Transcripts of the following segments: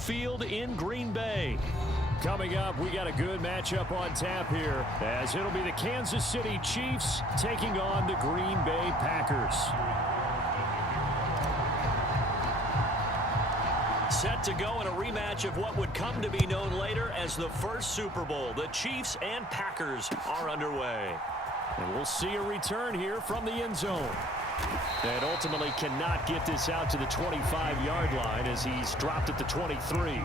Field in Green Bay. Coming up, we got a good matchup on tap here, as it'll be the Kansas City Chiefs taking on the Green Bay Packers. Set to go in a rematch of what would come to be known later as the first Super Bowl. The Chiefs and Packers are underway. And we'll see a return here from the end zone. And ultimately cannot get this out to the 25-yard line as he's dropped at the 23.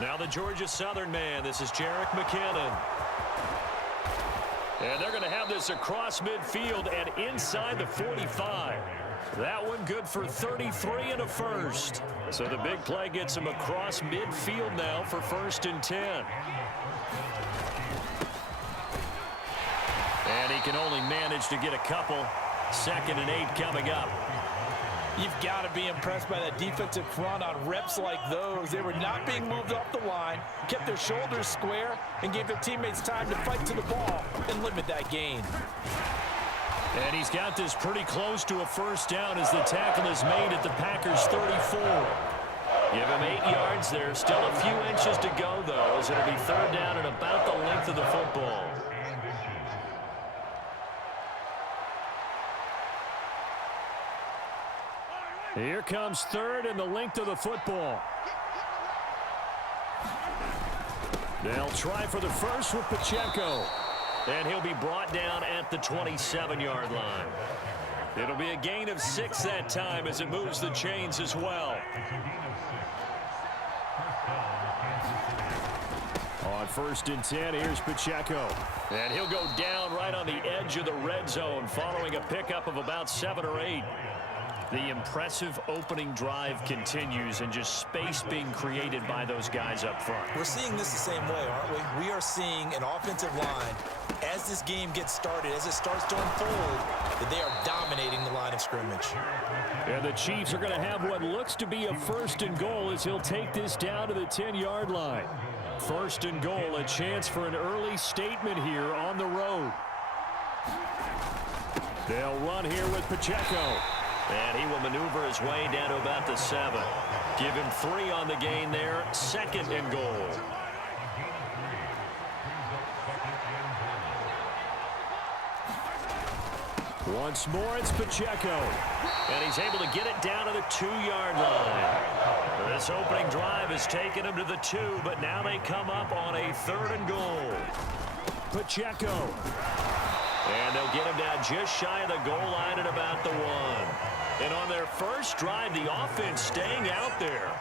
Now the Georgia Southern man. This is Jerick McKinnon. And they're going to have this across midfield and inside the 45. That one good for 33 and a first. So the big play gets him across midfield now for 1st and 10. And he can only manage to get a couple. 2nd and 8 coming up. You've got to be impressed by that defensive front on reps like those. They were not being moved off the line, kept their shoulders square, and gave their teammates time to fight to the ball and limit that gain. And he's got this pretty close to a first down as the tackle is made at the Packers' 34. Give him 8 yards there. Still a few inches to go, though, as it'll be 3rd down and about the length of the football. Here comes 3rd and the length of the football. They'll try for the first with Pacheco. And he'll be brought down at the 27-yard line. It'll be a gain of 6 that time as it moves the chains as well. On 1st and 10, here's Pacheco. And he'll go down right on the edge of the red zone following a pickup of about 7 or 8. The impressive opening drive continues and just space being created by those guys up front. We're seeing this the same way, aren't we? We are seeing an offensive line, as this game gets started, as it starts to unfold, that they are dominating the line of scrimmage. And the Chiefs are going to have what looks to be a 1st and goal as he'll take this down to the 10-yard line. 1st and goal, a chance for an early statement here on the road. They'll run here with Pacheco. And he will maneuver his way down to about the 7. Give him 3 on the gain there. 2nd and goal. Once more, it's Pacheco. And he's able to get it down to the 2-yard line. This opening drive has taken him to the 2, but now they come up on a 3rd and goal. Pacheco. And they'll get him down just shy of the goal line at about the 1. And on their first drive, the offense staying out there.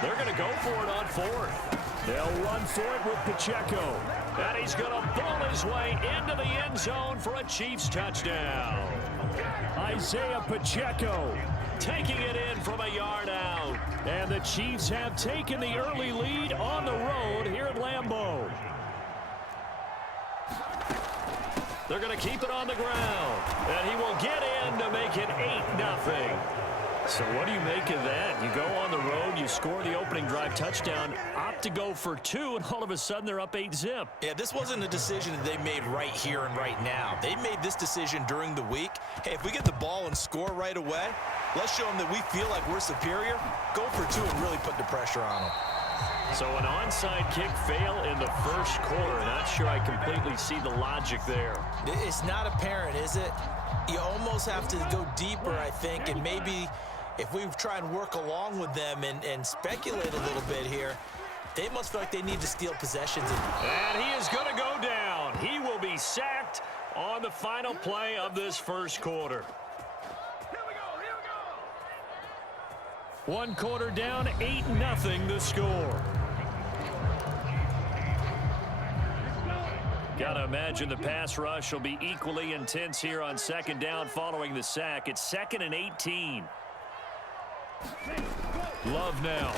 They're going to go for it on 4th. They'll run for it with Pacheco. And he's going to pull his way into the end zone for a Chiefs touchdown. Isaiah Pacheco taking it in from a yard out. And the Chiefs have taken the early lead on the road here at Lambeau. They're going to keep it on the ground. And he will get in to make it 8-0. So what do you make of that? You go on the road, you score the opening drive touchdown, opt to go for 2, and all of a sudden they're up 8-zip. Yeah, this wasn't a decision that they made right here and right now. They made this decision during the week. Hey, if we get the ball and score right away, let's show them that we feel like we're superior. Go for 2 and really put the pressure on them. So an onside kick fail in the first quarter. Not sure I completely see the logic there. It's not apparent, is it? You almost have to go deeper, I think, and maybe if we try and work along with them and speculate a little bit here, they must feel like they need to steal possessions. And he is going to go down. He will be sacked on the final play of this first quarter. One quarter down, 8-0 the score. Got to imagine the pass rush will be equally intense here on 2nd down following the sack. It's 2nd and 18. Love now.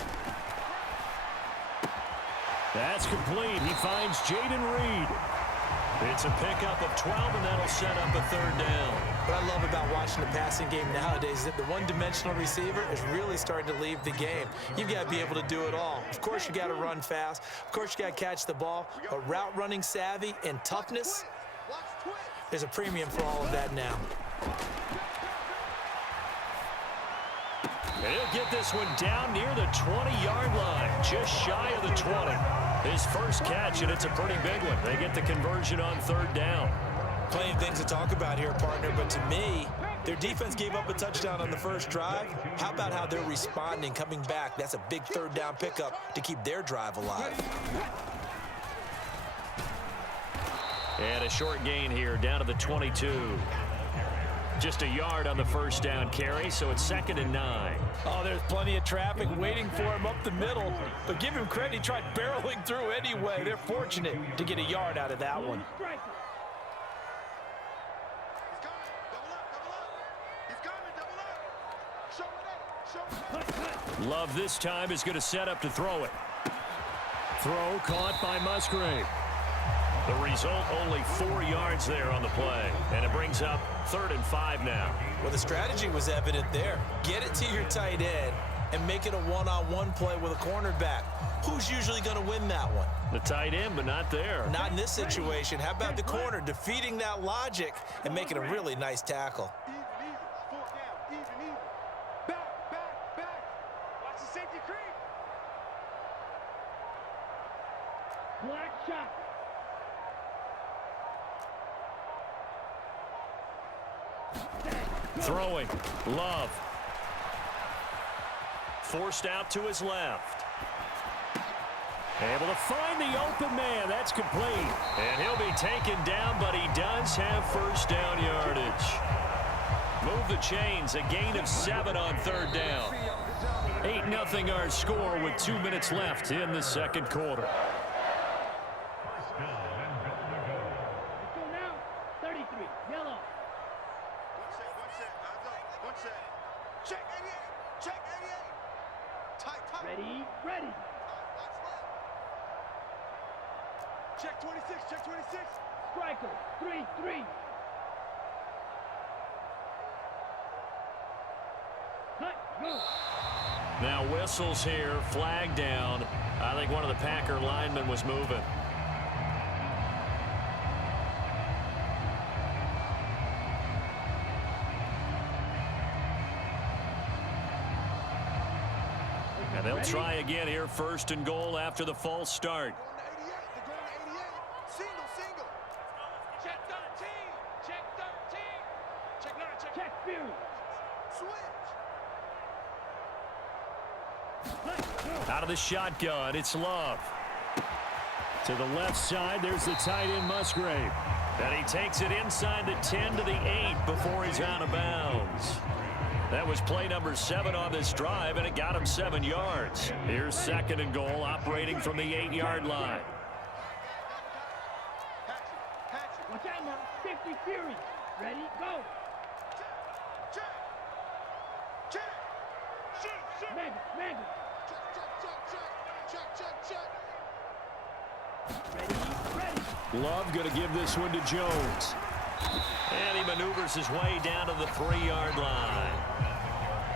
That's complete. He finds Jaden Reed. It's a pickup of 12, and that'll set up a third down. What I love about watching the passing game nowadays is that the one-dimensional receiver is really starting to leave the game. You've got to be able to do it all. Of course, you got to run fast. Of course, you got to catch the ball. But route running savvy and toughness, there's a premium for all of that now. And he'll get this one down near the 20-yard line, just shy of the 20. His first catch, and it's a pretty big one. They get the conversion on third down. Plenty of things to talk about here, partner, but to me, their defense gave up a touchdown on the first drive. How about how they're responding, coming back? That's a big third down pickup to keep their drive alive. And a short gain here, down to the 22. Just a yard on the first down carry, so it's 2nd and 9. Oh, there's plenty of traffic waiting for him up the middle. But give him credit, he tried barreling through anyway. They're fortunate to get a yard out of that one. Love this time is going to set up to throw it. Throw caught by Musgrave. The result, only 4 yards there on the play. And it brings up 3rd and 5 now. Well, the strategy was evident there. Get it to your tight end and make it a one-on-one play with a cornerback. Who's usually going to win that one? The tight end, but not there. Not in this situation. How about the corner defeating that logic and making a really nice tackle? Watch the safety creep. Black shot. Throwing. Love. Forced out to his left. Able to find the open man. That's complete. And he'll be taken down, but he does have first down yardage. Move the chains. A gain of 7 on third down. 8-0 our score with 2 minutes left in the second quarter. Let's go now. 33. Yellow. One set. Check 88. Check 88. Tight. Ready. Ready. Check 26. Check 26. Striker. 3-3. Cut. Go. Now whistles here, flag down. I think one of the Packer linemen was moving. And they'll try again here, 1st and goal after the false start. They're going to 88. Single. Check 13. Check 13. Check 9. Check Fury. Switch. Out of the shotgun, it's Love. To the left side, there's the tight end Musgrave. And he takes it inside the 10 to the 8 before he's out of bounds. That was play number 7 on this drive, and it got him 7 yards. Here's 2nd and goal, operating from the 8-yard line. Watch out now. 50 Fury. Ready. Go. Check. Mega. Check. Ready. Love going to give this one to Jones. And he maneuvers his way down to the 3-yard line.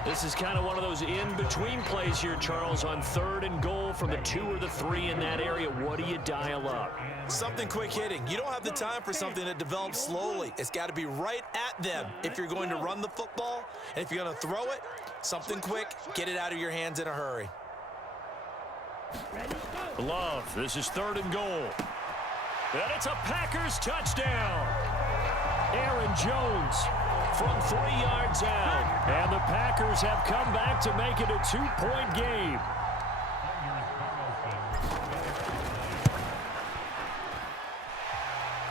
This is kind of one of those in-between plays here, Charles, on 3rd and goal from the 2 or the 3 in that area. What do you dial up? Something quick hitting. You don't have the time for something that develops slowly. It's got to be right at them if you're going to run the football. And if you're going to throw it, something quick, get it out of your hands in a hurry. Ready. Go. Love, this is 3rd and goal. And it's a Packers touchdown. Aaron Jones from 3 yards out. And the Packers have come back to make it a 2-point game.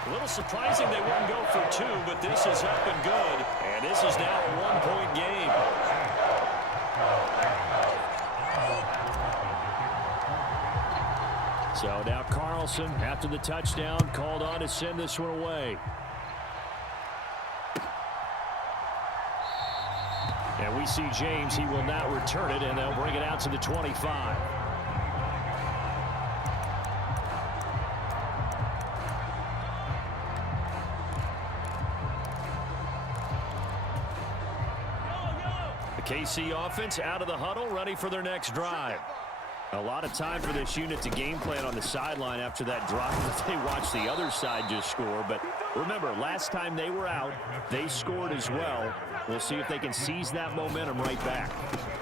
A little surprising they wouldn't go for 2, but this is up and good. And this is now a 1-point game. So now Carlson, after the touchdown, called on to send this one away. And we see James, he will not return it, and they'll bring it out to the 25. KC offense out of the huddle, ready for their next drive. A lot of time for this unit to game plan on the sideline after that drive that they watched the other side just score. But remember, last time they were out, they scored as well. We'll see if they can seize that momentum right back.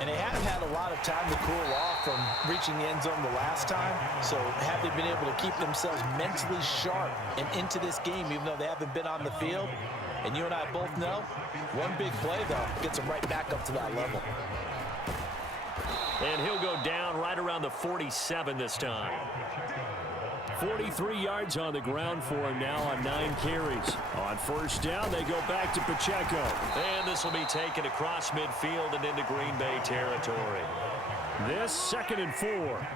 And they haven't had a lot of time to cool off from reaching the end zone the last time. So have they been able to keep themselves mentally sharp and into this game, even though they haven't been on the field? And you and I both know, one big play, though, gets them right back up to that level. And he'll go down right around the 47 this time. 43 yards on the ground for him now on 9 carries. On first down, they go back to Pacheco. And this will be taken across midfield and into Green Bay territory. This 2nd and 4.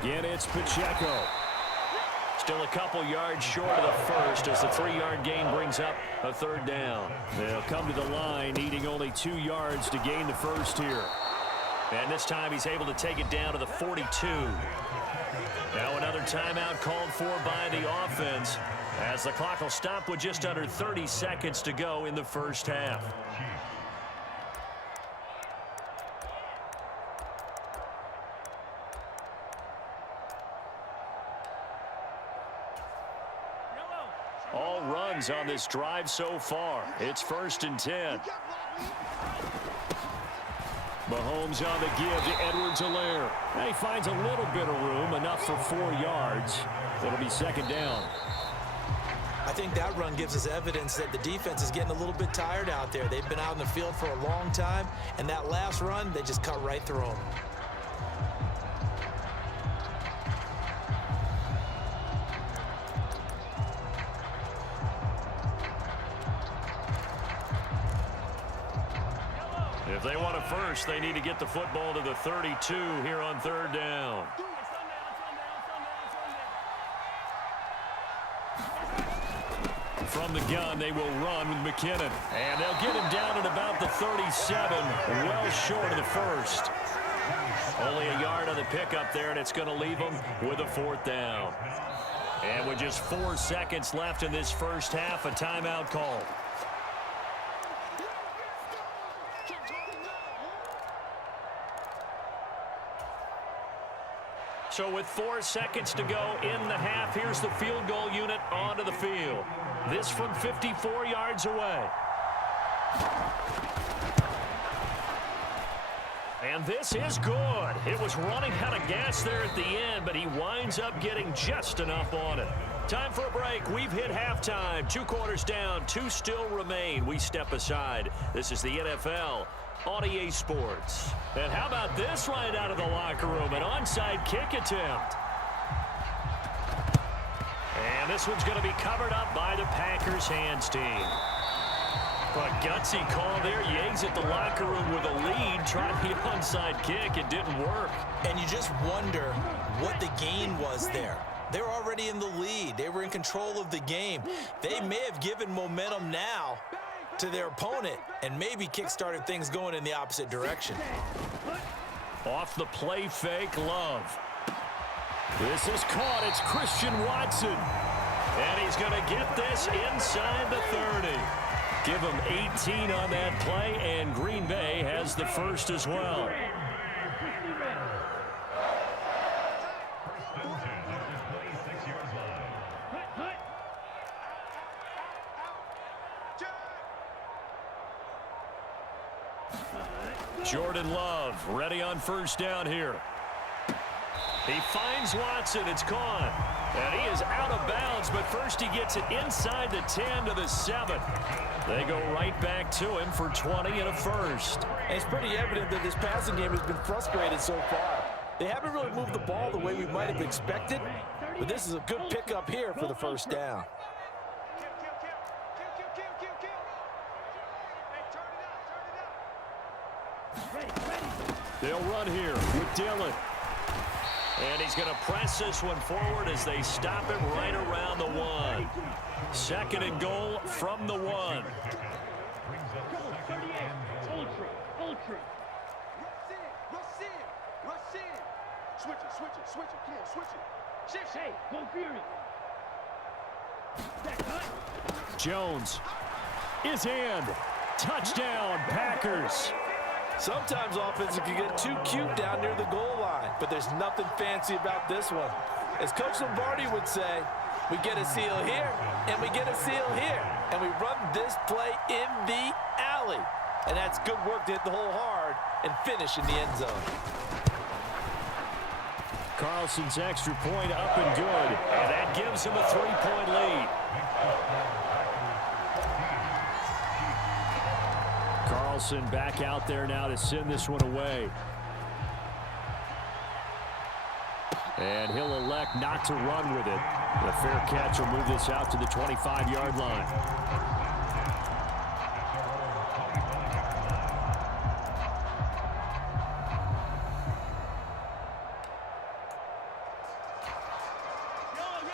Again, it's Pacheco. Still a couple yards short of the first as the 3-yard gain brings up a 3rd down. They'll come to the line, needing only 2 yards to gain the first here. And this time he's able to take it down to the 42. Now another timeout called for by the offense as the clock will stop with just under 30 seconds to go in the first half. All runs on this drive so far. It's 1st and 10. Mahomes on the give to Edwards-Helaire. He finds a little bit of room, enough for 4 yards. It'll be 2nd down. I think that run gives us evidence that the defense is getting a little bit tired out there. They've been out in the field for a long time, and that last run, they just cut right through them. If they want a first, they need to get the football to the 32 here on 3rd down. From the gun, they will run with McKinnon. And they'll get him down at about the 37, well short of the first. Only a yard on the pickup there, and it's going to leave them with a 4th down. And with just 4 seconds left in this first half, a timeout call. So with 4 seconds to go in the half, here's the field goal unit onto the field. This from 54 yards away. And this is good. It was running out of gas there at the end, but he winds up getting just enough on it. Time for a break. We've hit halftime. 2 quarters down, 2 still remain. We step aside. This is the NFL on EA Sports. And how about this right out of the locker room? An onside kick attempt. And this one's going to be covered up by the Packers hands team. But gutsy call there. You exit the locker room with a lead. Try the onside kick. It didn't work. And you just wonder what the gain was there. They were already in the lead. They were in control of the game. They may have given momentum now to their opponent and maybe kick-started things going in the opposite direction. Off the play fake, Love. This is caught. It's Christian Watson. And he's going to get this inside the 30. Give him 18 on that play, and Green Bay has the first as well. Jordan Love ready on first down here. He finds Watson. It's caught. And he is out of bounds, but first he gets it inside the 10 to the 7. They go right back to him for 20 and a first. And it's pretty evident that this passing game has been frustrated so far. They haven't really moved the ball the way we might have expected, but this is a good pickup here for the first down. They'll run here with Dillon. And he's going to press this one forward as they stop him right around the 1. 2nd and goal from the 1. Hold true. Rush in. Switch it. Come on, switch it. Shift. Hey, go Fury. Jones is in. Touchdown, Packers. Sometimes offenses can get too cute down near the goal line, but there's nothing fancy about this one. As Coach Lombardi would say, we get a seal here, and we get a seal here, and we run this play in the alley. And that's good work to hit the hole hard and finish in the end zone. Carlson's extra point up and good, and that gives him a 3-point lead. Carlson back out there now to send this one away. And he'll elect not to run with it. The fair catch will move this out to the 25-yard line.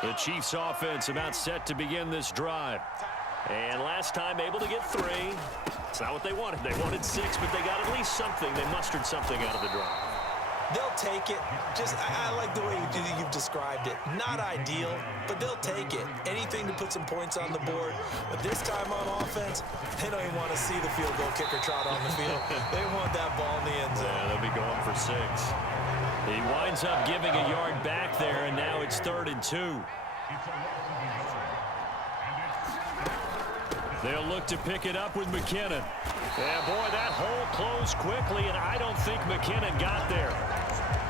The Chiefs offense about set to begin this drive. And last time able to get 3. It's not what they wanted. They wanted 6, but they got at least something. They mustered something out of the drive. They'll take it. I like the way you've described it. Not ideal, but they'll take it. Anything to put some points on the board. But this time on offense, they don't even want to see the field goal kicker trot on the field. They want that ball in the end zone. Yeah, they'll be going for 6. He winds up giving a yard back there, and now it's 3rd and 2. They'll look to pick it up with McKinnon. Yeah, boy, that hole closed quickly, and I don't think McKinnon got there.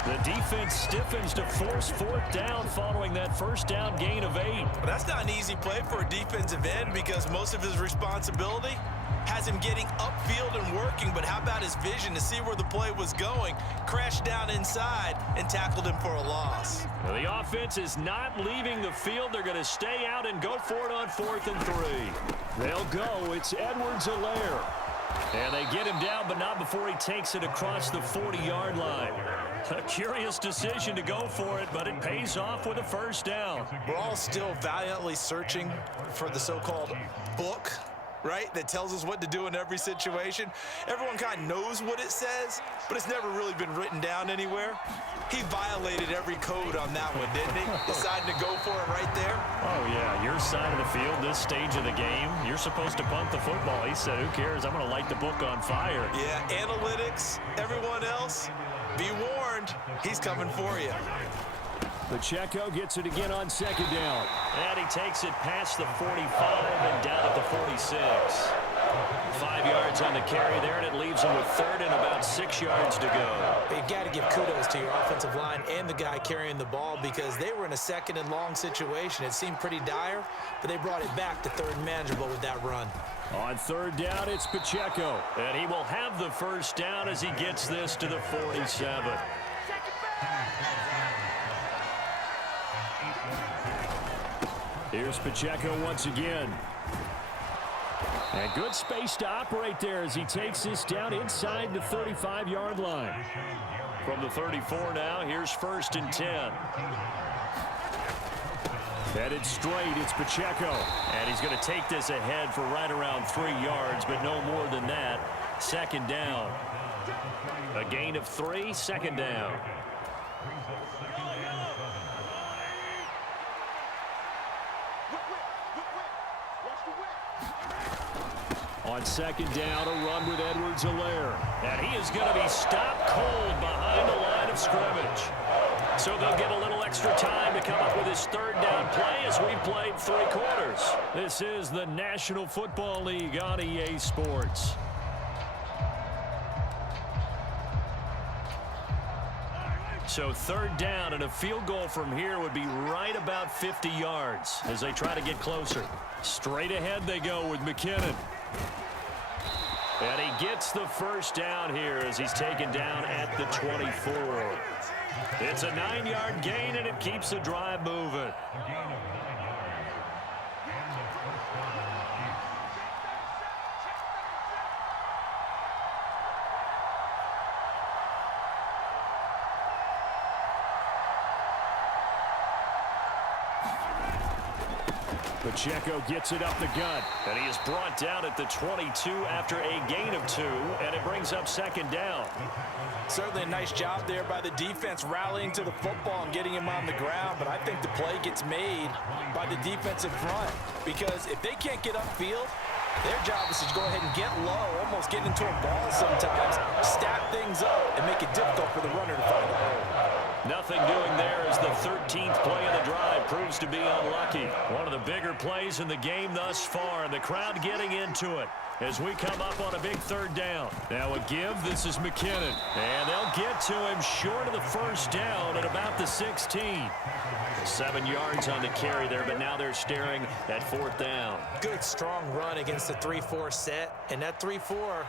The defense stiffens to force 4th down following that first down gain of 8. But that's not an easy play for a defensive end because most of his responsibility has him getting upfield and working, but how about his vision to see where the play was going, crashed down inside, and tackled him for a loss. Well, the offense is not leaving the field. They're going to stay out and go for it on 4th and 3. They'll go. It's Edwards-Helaire. And they get him down, but not before he takes it across the 40-yard line. A curious decision to go for it, but it pays off with a first down. We're all still valiantly searching for the so-called book, right, that tells us what to do in every situation. Everyone kind of knows what it says, but it's never really been written down anywhere. He violated every code on that one, didn't he? Deciding to go for it right there. Oh, yeah, your side of the field, this stage of the game, you're supposed to punt the football. He said, who cares? I'm going to light the book on fire. Yeah, analytics, everyone else, be warned, he's coming for you. Pacheco gets it again on 2nd down. And he takes it past the 45 and down at the 46. 5 yards on the carry there, and it leaves him with 3rd and about 6 yards to go. You got to give kudos to your offensive line and the guy carrying the ball because they were in a 2nd and long situation. It seemed pretty dire, but they brought it back to 3rd and manageable with that run. On 3rd down, it's Pacheco. And he will have the first down as he gets this to the 47. Here's Pacheco once again. And good space to operate there as he takes this down inside the 35-yard line. From the 34 now, here's 1st and 10. Headed straight, it's Pacheco. And he's going to take this ahead for right around 3 yards, but no more than that. 2nd down. A gain of 3, 2nd down. On 2nd down, a run with Edwards-Helaire. And he is going to be stopped cold behind the line of scrimmage. So they'll get a little extra time to come up with his 3rd down play as we've played 3 quarters. This is the National Football League on EA Sports. So 3rd down and a field goal from here would be right about 50 yards as they try to get closer. Straight ahead they go with McKinnon. And he gets the first down here as he's taken down at the 24. It's a 9-yard gain, and it keeps the drive moving. Pacheco gets it up the gut, and he is brought down at the 22 after a gain of 2, and it brings up 2nd down. Certainly a nice job there by the defense rallying to the football and getting him on the ground, but I think the play gets made by the defensive front because if they can't get upfield, Their job is to go ahead and get low, almost get into a ball sometimes, stack things up, and make it difficult for the runner to find a hole. Nothing doing there as the 13th play of the drive proves to be unlucky. One of the bigger plays in the game thus far, and the crowd getting into it as we come up on a big third down. Now a give, this is McKinnon. And they'll get to him short of the first down at about the 16. 7 yards on the carry there, but now they're staring at fourth down. Good, strong run against the 3-4 set. And that 3-4,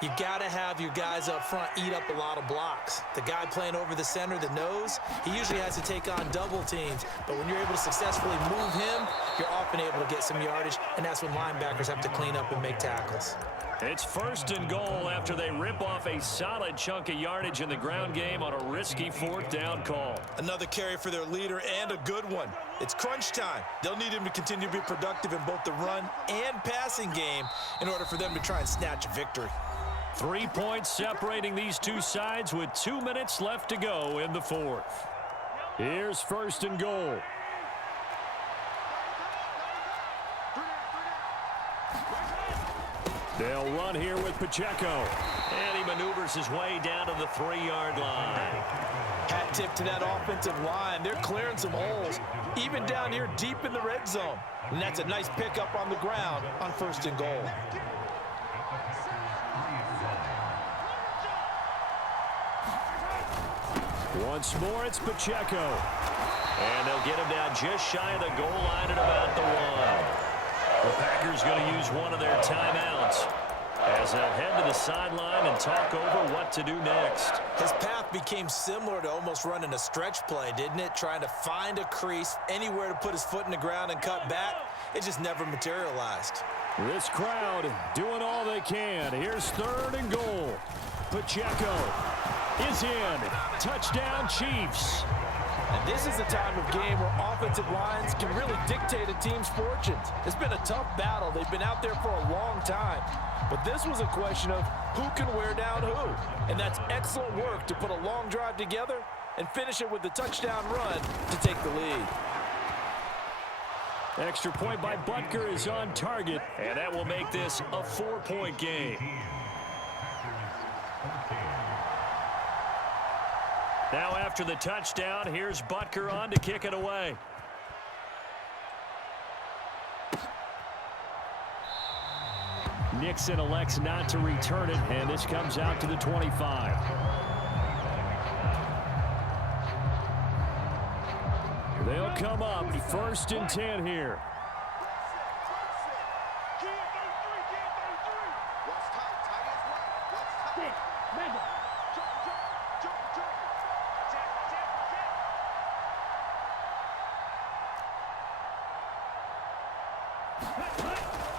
you got to have your guys up front eat up a lot of blocks. The guy playing over the center, the nose, he usually has to take on double teams. But when you're able to successfully move him, you're often able to get some yardage, and that's when linebackers have to clean up and make tackles. It's first and goal after they rip off a solid chunk of yardage in the ground game on a risky fourth down call. Another carry for their leader, and a good one. It's crunch time. They'll need him to continue to be productive in both the run and passing game in order for them to try and snatch a victory. 3 points separating these two sides with 2 minutes left to go in the fourth. Here's first and goal. They'll run here with Pacheco. And he maneuvers his way down to the 3-yard line. Hat tip to that offensive line. They're clearing some holes, even down here deep in the red zone. And that's a nice pickup on the ground on first and goal. Once more, it's Pacheco. And they'll get him down just shy of the goal line at about the 1. The Packers going to use one of their timeouts as they'll head to the sideline and talk over what to do next. His path became similar to almost running a stretch play, didn't it? Trying to find a crease, anywhere to put his foot in the ground and cut back. It just never materialized. This crowd doing all they can. Here's third and goal. Pacheco is in. Touchdown, Chiefs. And this is a time of game where offensive lines can really dictate a team's fortunes. It's been a tough battle. They've been out there for a long time. But this was a question of who can wear down who. And that's excellent work to put a long drive together and finish it with the touchdown run to take the lead. Extra point by Butker is on target, and that will make this a 4-point game. Now after the touchdown, here's Butker on to kick it away. Nixon elects not to return it, and this comes out to the 25. They'll come up first and 10 here.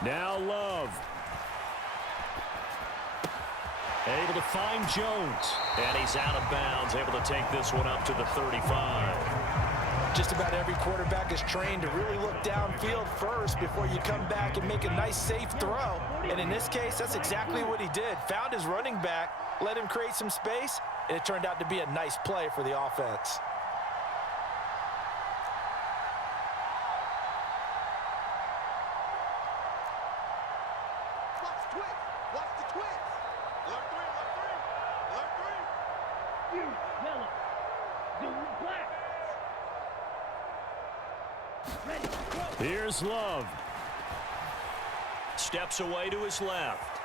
Now Love. Able to find Jones. And he's out of bounds, able to take this one up to the 35. Just about every quarterback is trained to really look downfield first before you come back and make a nice, safe throw. And in this case, that's exactly what he did. Found his running back, let him create some space, and it turned out to be a nice play for the offense. Here's Love. Steps away to his left.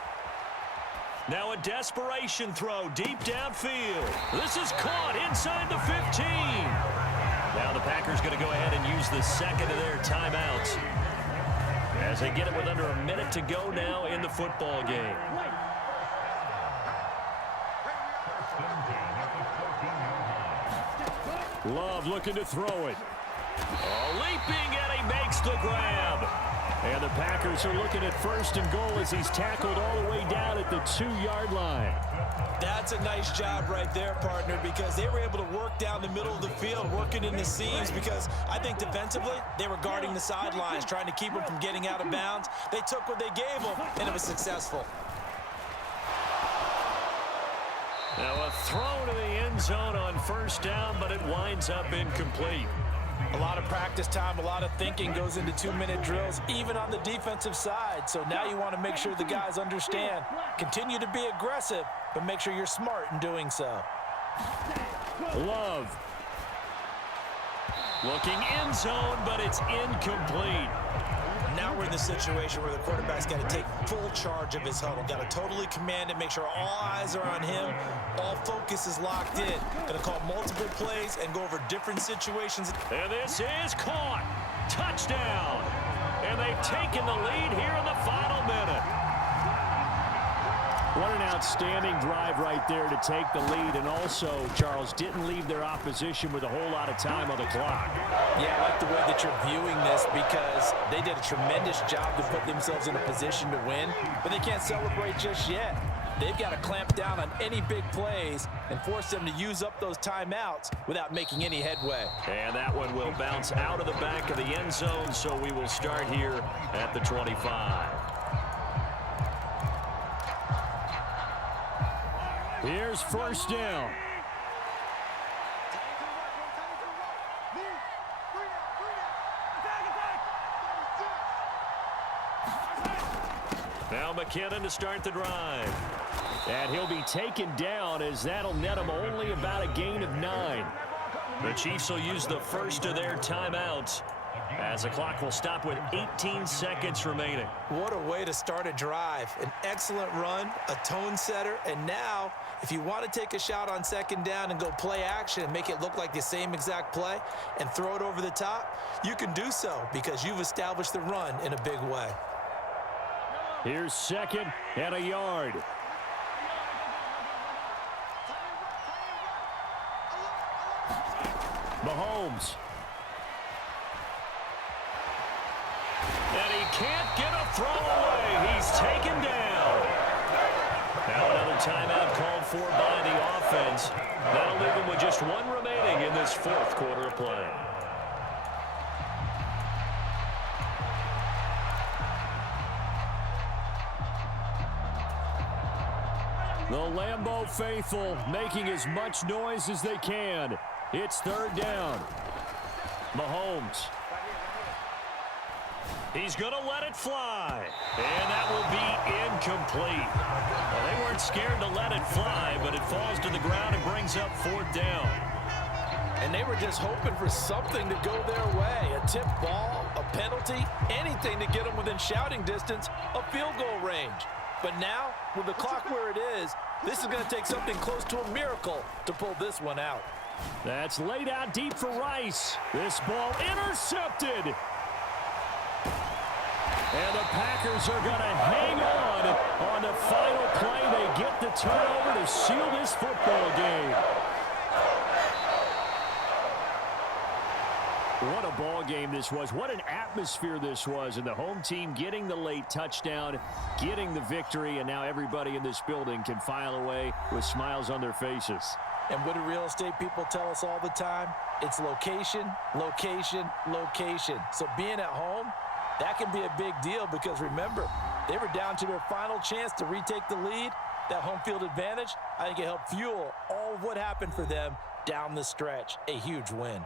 Now a desperation throw deep downfield. This is caught inside the 15. Now the Packers going to go ahead and use the second of their timeouts as they get it with under a minute to go now in the football game. Love looking to throw it. Oh, leaping, and he makes the grab. And the Packers are looking at first and goal as he's tackled all the way down at the 2-yard line. That's a nice job right there, partner, because they were able to work down the middle of the field, working in the seams, because I think defensively they were guarding the sidelines, trying to keep them from getting out of bounds. They took what they gave them, and it was successful. Now a throw to the end zone on first down, but it winds up incomplete. A lot of practice time, a lot of thinking goes into 2-minute drills, even on the defensive side. So now you want to make sure the guys understand. Continue to be aggressive, but make sure you're smart in doing so. Love. Looking end zone, but it's incomplete. Now we're in the situation where the quarterback's got to take full charge of his huddle. Got to totally command it, make sure all eyes are on him. All focus is locked in. Going to call multiple plays and go over different situations. And this is caught. Touchdown. And they've taken the lead here in the final minute. What an outstanding drive right there to take the lead. And also, Charles, didn't leave their opposition with a whole lot of time on the clock. Yeah, I like the way that you're viewing this because they did a tremendous job to put themselves in a position to win, but they can't celebrate just yet. They've got to clamp down on any big plays and force them to use up those timeouts without making any headway. And that one will bounce out of the back of the end zone, so we will start here at the 25. Here's first down. Now McKinnon to start the drive. And he'll be taken down as that'll net him only about a gain of 9. The Chiefs will use the first of their timeouts as the clock will stop with 18 seconds remaining. What a way to start a drive. An excellent run, a tone setter, and now if you want to take a shot on second down and go play action and make it look like the same exact play and throw it over the top, you can do so because you've established the run in a big way. Here's second and a yard. Mahomes. And he can't get a throw away. He's taken down. Now another timeout called for by the offense. That'll leave them with just one remaining in this fourth quarter of play. The Lambeau faithful making as much noise as they can. It's third down. Mahomes. He's going to let it fly. And that will be incomplete. Well, they weren't scared to let it fly, but it falls to the ground and brings up fourth down. And they were just hoping for something to go their way. A tip ball, a penalty, anything to get them within shouting distance of field goal range. But now, with the clock where it is, this is going to take something close to a miracle to pull this one out. That's laid out deep for Rice. This ball intercepted. And the Packers are going to hang on the final play. They get the turnover to seal this football game. What a ball game this was. What an atmosphere this was. And the home team getting the late touchdown, getting the victory, and now everybody in this building can file away with smiles on their faces. And what do real estate people tell us all the time? It's location, location, location. So being at home, that can be a big deal because remember, they were down to their final chance to retake the lead. That home field advantage, I think it helped fuel all of what happened for them down the stretch. A huge win.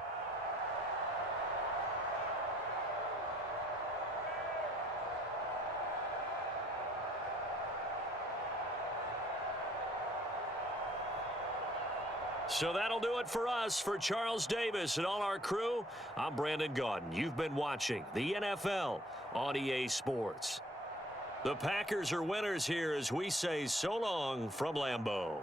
So that'll do it for us. For Charles Davis and all our crew, I'm Brandon Gaudin. You've been watching the NFL on EA Sports. The Packers are winners here as we say so long from Lambeau.